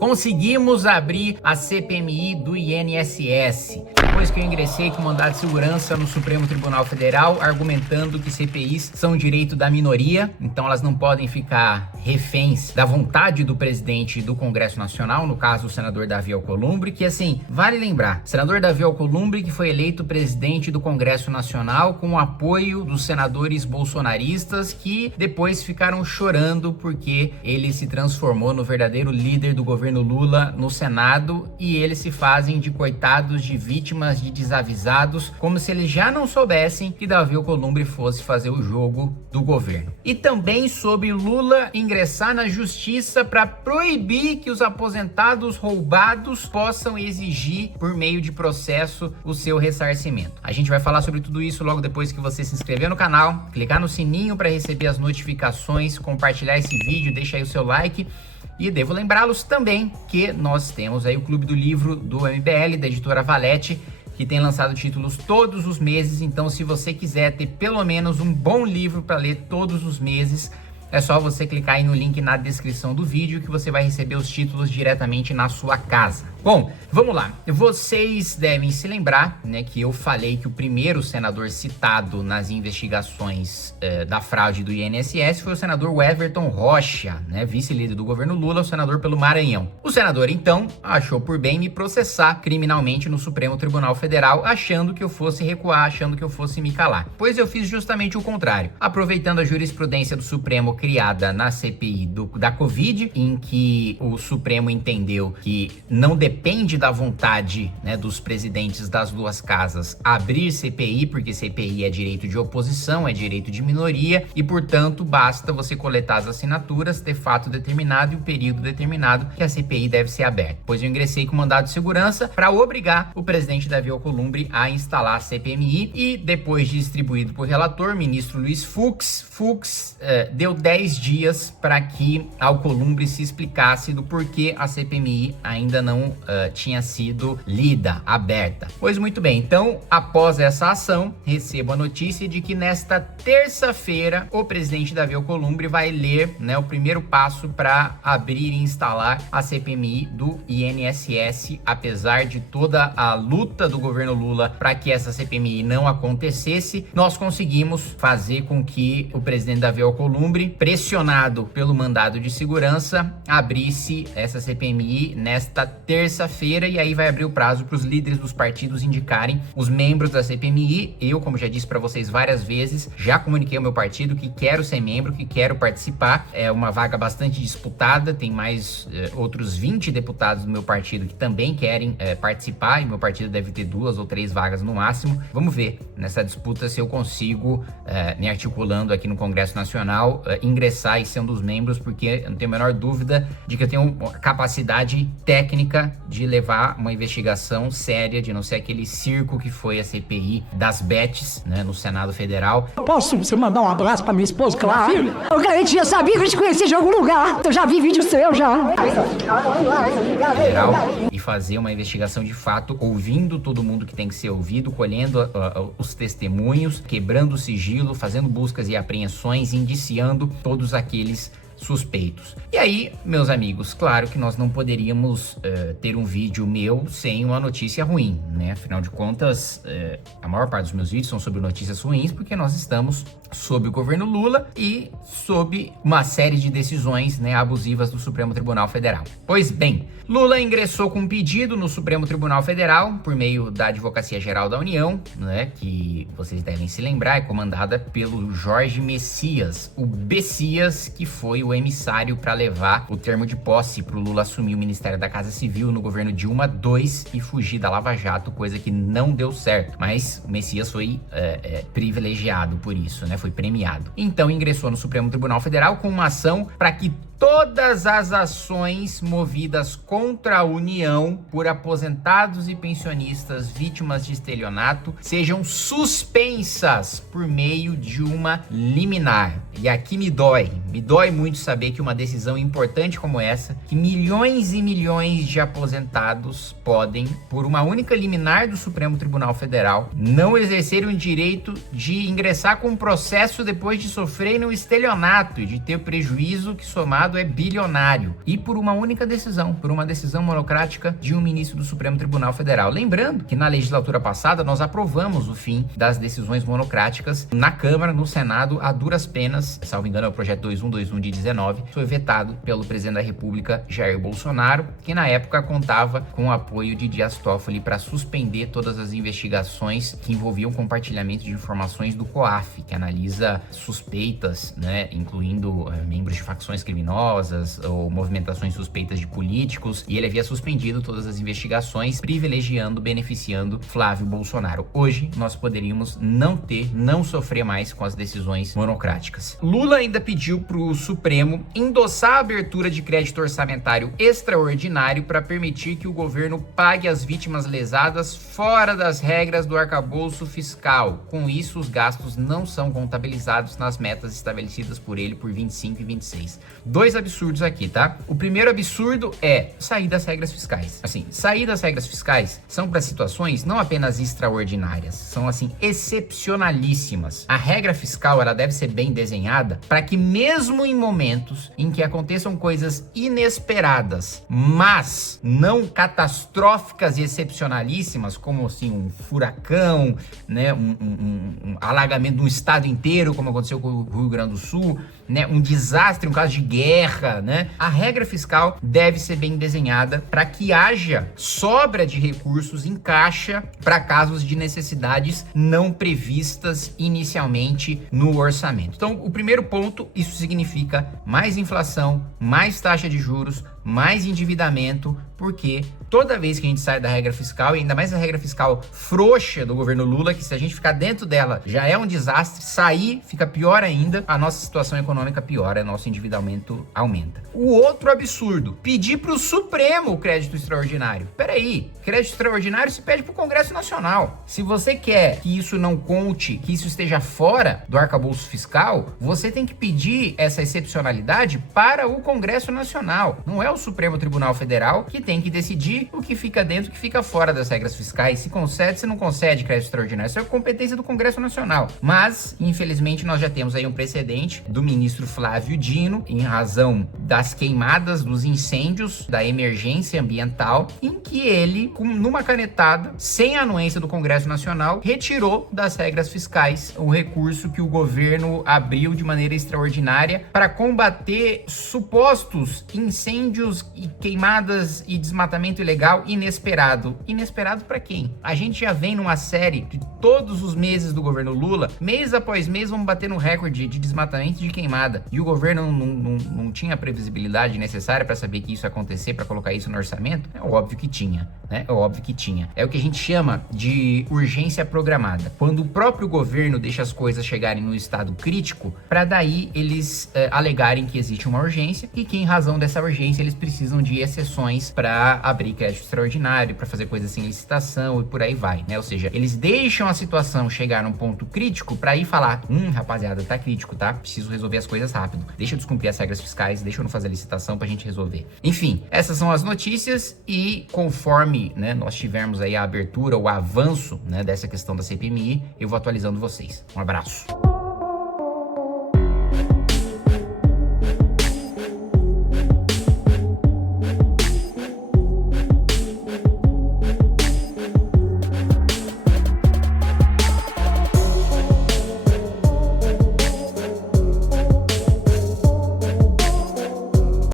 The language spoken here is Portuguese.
Conseguimos abrir a CPMI do INSS. Depois que eu ingressei com mandado de segurança no Supremo Tribunal Federal, argumentando que CPIs são direito da minoria, então elas não podem ficar reféns da vontade do presidente do Congresso Nacional, no caso o senador Davi Alcolumbre, que assim, vale lembrar, senador Davi Alcolumbre que foi eleito presidente do Congresso Nacional com o apoio dos senadores bolsonaristas que depois ficaram chorando porque ele se transformou no verdadeiro líder do governo Lula no Senado e eles se fazem de coitados, de vítimas, de desavisados, como se eles já não soubessem que Davi Alcolumbre fosse fazer o jogo do governo. E também sobre Lula ingressar na justiça para proibir que os aposentados roubados possam exigir, por meio de processo, o seu ressarcimento. A gente vai falar sobre tudo isso logo depois que você se inscrever no canal, clicar no sininho para receber as notificações, compartilhar esse vídeo, deixa aí o seu like. E devo lembrá-los também que nós temos aí o Clube do Livro do MBL, da editora Valete, que tem lançado títulos todos os meses. Então, se você quiser ter pelo menos um bom livro para ler todos os meses, é só você clicar aí no link na descrição do vídeo que você vai receber os títulos diretamente na sua casa. Bom, vamos lá. Vocês devem se lembrar, né, que eu falei que o primeiro senador citado nas investigações da fraude do INSS foi o senador Everton Rocha, né, vice-líder do governo Lula, o senador pelo Maranhão. O senador, então, achou por bem me processar criminalmente no Supremo Tribunal Federal, achando que eu fosse recuar, achando que eu fosse me calar. Pois eu fiz justamente o contrário. Aproveitando a jurisprudência do Supremo criada na CPI da Covid, em que o Supremo entendeu que não depende da vontade, né, dos presidentes das duas casas abrir CPI, porque CPI é direito de oposição, é direito de minoria e, portanto, basta você coletar as assinaturas, ter fato determinado e o período determinado que a CPI deve ser aberta. Pois eu ingressei com mandado de segurança para obrigar o presidente Davi Alcolumbre a instalar a CPMI e, depois de distribuído por relator, ministro Luiz Fux deu 10 dias para que Alcolumbre se explicasse do porquê a CPMI ainda não tinha sido lida, aberta. Pois muito bem, então, após essa ação, recebo a notícia de que nesta terça-feira o presidente Davi Alcolumbre vai ler, né, o primeiro passo para abrir e instalar a CPMI do INSS, apesar de toda a luta do governo Lula para que essa CPMI não acontecesse, nós conseguimos fazer com que o presidente Davi Alcolumbre, pressionado pelo mandado de segurança, abrisse essa CPMI nesta terça-feira e aí vai abrir o prazo para os líderes dos partidos indicarem os membros da CPMI. Eu, como já disse para vocês várias vezes, já comuniquei ao meu partido que quero ser membro, que quero participar. É uma vaga bastante disputada, tem mais outros 20 deputados do meu partido que também querem participar e meu partido deve ter 2 ou 3 vagas no máximo. Vamos ver nessa disputa se eu consigo, me articulando aqui no Congresso Nacional, ingressar e ser um dos membros, porque eu não tenho a menor dúvida de que eu tenho capacidade técnica de levar uma investigação séria, de não ser aquele circo que foi a CPI das bets, né, no Senado Federal. Posso você mandar um abraço pra minha esposa, claro? Filho? Eu já sabia que eu te conhecia de algum lugar. Eu já vi vídeo seu, já. Federal, e fazer uma investigação de fato, ouvindo todo mundo que tem que ser ouvido, colhendo os testemunhos, quebrando o sigilo, fazendo buscas e apreensões, indiciando todos aqueles suspeitos. E aí, meus amigos, claro que nós não poderíamos ter um vídeo meu sem uma notícia ruim, né? Afinal de contas, a maior parte dos meus vídeos são sobre notícias ruins, porque nós estamos sob o governo Lula e sob uma série de decisões, né, abusivas do Supremo Tribunal Federal. Pois bem, Lula ingressou com um pedido no Supremo Tribunal Federal por meio da Advocacia Geral da União, né, que vocês devem se lembrar, é comandada pelo Jorge Messias, o Bessias, que foi o emissário para levar o termo de posse para o Lula assumir o Ministério da Casa Civil no governo Dilma II e fugir da Lava Jato, coisa que não deu certo. Mas o Messias foi privilegiado por isso, né? Foi premiado. Então ingressou no Supremo Tribunal Federal com uma ação para que todas as ações movidas contra a União por aposentados e pensionistas vítimas de estelionato sejam suspensas por meio de uma liminar. E aqui me dói muito saber que uma decisão importante como essa, que milhões e milhões de aposentados podem, por uma única liminar do Supremo Tribunal Federal, não exercerem o direito de ingressar com um processo depois de sofrerem um estelionato e de ter prejuízo que somado Senado é bilionário e por uma única decisão, por uma decisão monocrática de um ministro do Supremo Tribunal Federal. Lembrando que na legislatura passada nós aprovamos o fim das decisões monocráticas na Câmara, no Senado, a duras penas, salvo engano é o projeto 2121 de 19, foi vetado pelo presidente da República, Jair Bolsonaro, que na época contava com o apoio de Dias Toffoli para suspender todas as investigações que envolviam compartilhamento de informações do COAF, que analisa suspeitas, né, incluindo membros de facções criminosas ou movimentações suspeitas de políticos, e ele havia suspendido todas as investigações, privilegiando, beneficiando Flávio Bolsonaro. Hoje nós poderíamos não sofrer mais com as decisões monocráticas. Lula ainda pediu para o Supremo endossar a abertura de crédito orçamentário extraordinário para permitir que o governo pague as vítimas lesadas fora das regras do arcabouço fiscal. Com isso, os gastos não são contabilizados nas metas estabelecidas por ele por 25 e 26. Dois absurdos aqui, tá? O primeiro absurdo é sair das regras fiscais. Assim, sair das regras fiscais são para situações não apenas extraordinárias, são assim excepcionalíssimas. A regra fiscal, ela deve ser bem desenhada para que mesmo em momentos em que aconteçam coisas inesperadas, mas não catastróficas e excepcionalíssimas, como assim um furacão, né, um alagamento de um estado inteiro, como aconteceu com o Rio Grande do Sul, né, um desastre, um caso de guerra, né? A regra fiscal deve ser bem desenhada para que haja sobra de recursos em caixa para casos de necessidades não previstas inicialmente no orçamento. Então, o primeiro ponto, isso significa mais inflação, mais taxa de juros, mais endividamento, porque toda vez que a gente sai da regra fiscal, e ainda mais a regra fiscal frouxa do governo Lula, que se a gente ficar dentro dela já é um desastre, sair fica pior ainda, a nossa situação econômica piora, nosso endividamento aumenta. O outro absurdo, pedir para o Supremo o crédito extraordinário. Peraí, crédito extraordinário se pede para o Congresso Nacional. Se você quer que isso não conte, que isso esteja fora do arcabouço fiscal, você tem que pedir essa excepcionalidade para o Congresso Nacional. Não é o Supremo Tribunal Federal que tem que decidir o que fica dentro e o que fica fora das regras fiscais, se concede, se não concede crédito extraordinário. Isso é competência do Congresso Nacional. Mas, infelizmente, nós já temos aí um precedente do ministro Flávio Dino, em razão das queimadas, dos incêndios, da emergência ambiental, em que ele, numa canetada, sem a anuência do Congresso Nacional, retirou das regras fiscais o recurso que o governo abriu de maneira extraordinária para combater supostos incêndios e queimadas e desmatamento ilegal inesperado. Inesperado para quem? A gente já vem numa série de todos os meses do governo Lula, mês após mês vamos bater no recorde de desmatamento e de queimada. E o governo não tinha a previsibilidade necessária para saber que isso ia acontecer, para colocar isso no orçamento? É óbvio que tinha, né? É óbvio que tinha. É o que a gente chama de urgência programada. Quando o próprio governo deixa as coisas chegarem no estado crítico, para daí eles alegarem que existe uma urgência e que em razão dessa urgência eles precisam de exceções para abrir crédito extraordinário, para fazer coisas sem licitação e por aí vai, né? Ou seja, eles deixam a situação chegar num ponto crítico para ir falar, rapaziada, tá crítico, tá? Preciso resolver as coisas rápido. Deixa eu descumprir as regras fiscais, deixa eu não fazer licitação pra gente resolver. Enfim, essas são as notícias e conforme, né, nós tivermos aí a abertura, o avanço, né, dessa questão da CPMI, eu vou atualizando vocês. Um abraço.